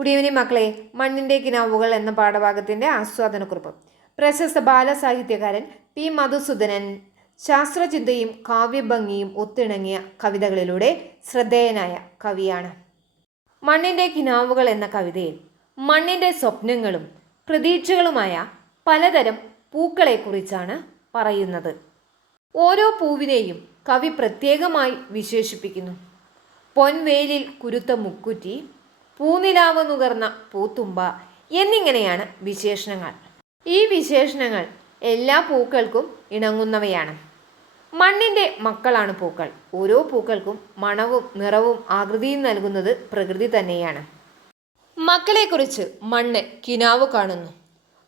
Good evening മക്കളെ. മണ്ണിന്റെ കിനാവുകൾ എന്ന പാഠഭാഗത്തിന്റെ ആസ്വാദനക്കുറിപ്പ്. പ്രശസ്ത ബാലസാഹിത്യകാരൻ പി. മധുസൂദനൻ ശാസ്ത്രചിന്തയും കാവ്യഭംഗിയും ഒത്തിണങ്ങിയ കവിതകളിലൂടെ ശ്രദ്ധേയനായ കവിയാണ്. മണ്ണിന്റെ കിനാവുകൾ എന്ന കവിതയിൽ മണ്ണിന്റെ സ്വപ്നങ്ങളും പ്രതീക്ഷകളുമായ പലതരം പൂക്കളെക്കുറിച്ചാണ് പറയുന്നത്. ഓരോ പൂവിനെയും കവി പ്രത്യേകമായി വിശേഷിപ്പിക്കുന്നു. പൊൻവേലിൽ കുരുത്ത മുക്കുറ്റി പൂനിലാവ് നുകർന്ന പൂത്തുമ്പ എന്നിങ്ങനെയാണ് വിശേഷണങ്ങൾ. ഈ വിശേഷണങ്ങൾ എല്ലാ പൂക്കൾക്കും ഇണങ്ങുന്നവയാണ്. മണ്ണിന്റെ മക്കളാണ് പൂക്കൾ. ഓരോ പൂക്കൾക്കും മണവും നിറവും ആകൃതിയും നൽകുന്നത് പ്രകൃതി തന്നെയാണ്. മക്കളെക്കുറിച്ച് മണ്ണ് കിനാവ് കാണുന്നു.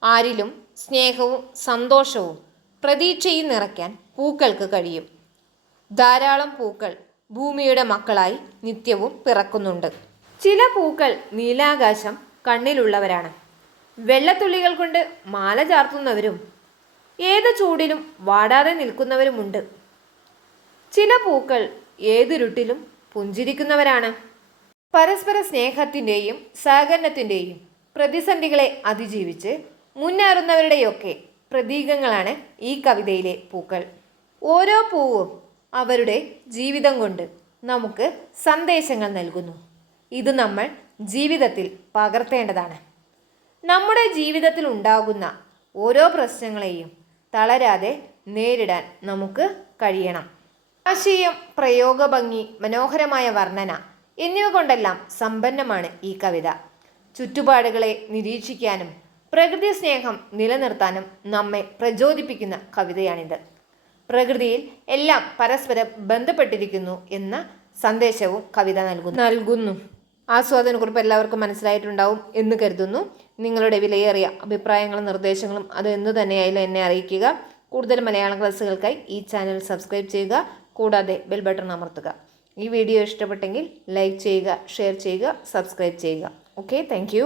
ആരിലും സ്നേഹവും സന്തോഷവും പ്രതീക്ഷയും നിറയ്ക്കാൻ പൂക്കൾക്ക് കഴിയും. ധാരാളം പൂക്കൾ ഭൂമിയുടെ മക്കളായി നിത്യവും പിറക്കുന്നുണ്ട്. ചില പൂക്കൾ നീലാകാശം കണ്ണിലുള്ളവരാണ്. വെള്ളത്തുള്ളികൾ കൊണ്ട് മാല ചാർത്തുന്നവരും ഏത് ചൂടിലും വാടാതെ നിൽക്കുന്നവരുമുണ്ട്. ചില പൂക്കൾ ഏതിരുട്ടിലും പുഞ്ചിരിക്കുന്നവരാണ്. പരസ്പര സ്നേഹത്തിന്റെയും സഹകരണത്തിന്റെയും പ്രതിസന്ധികളെ അതിജീവിച്ച് മുന്നേറുന്നവരുടെയൊക്കെ പ്രതീകങ്ങളാണ് ഈ കവിതയിലെ പൂക്കൾ. ഓരോ പൂവും അവരുടെ ജീവിതം കൊണ്ട് നമുക്ക് സന്ദേശങ്ങൾ നൽകുന്നു. ഇത് നമ്മൾ ജീവിതത്തിൽ പകർത്തേണ്ടതാണ്. നമ്മുടെ ജീവിതത്തിൽ ഉണ്ടാകുന്ന ഓരോ പ്രശ്നങ്ങളെയും തളരാതെ നേരിടാൻ നമുക്ക് കഴിയണം. ആശയം പ്രയോഗഭംഗി മനോഹരമായ വർണന എന്നിവ കൊണ്ടെല്ലാം സമ്പന്നമാണ് ഈ കവിത. ചുറ്റുപാടുകളെ നിരീക്ഷിക്കാനും പ്രകൃതി സ്നേഹം നിലനിർത്താനും നമ്മെ പ്രചോദിപ്പിക്കുന്ന കവിതയാണിത്. പ്രകൃതിയിൽ എല്ലാം പരസ്പരം ബന്ധപ്പെട്ടിരിക്കുന്നു എന്ന സന്ദേശവും കവിത നൽകുന്നു. നൽകുന്നു. ആസ്വാദനക്കുറിപ്പ് എല്ലാവർക്കും മനസ്സിലായിട്ടുണ്ടാവും എന്ന് കരുതുന്നു. നിങ്ങളുടെ വിലയേറിയ അഭിപ്രായങ്ങളും നിർദ്ദേശങ്ങളും അത് എന്ന് തന്നെയായാലും എന്നെ അറിയിക്കുക. കൂടുതൽ മലയാളം ക്ലാസ്സുകൾക്കായി ഈ ചാനൽ സബ്സ്ക്രൈബ് ചെയ്യുക. കൂടാതെ ബെൽ ബട്ടൺ അമർത്തുക. ഈ വീഡിയോ ഇഷ്ടപ്പെട്ടെങ്കിൽ ലൈക്ക് ചെയ്യുക ഷെയർ ചെയ്യുക സബ്സ്ക്രൈബ് ചെയ്യുക. Okay thank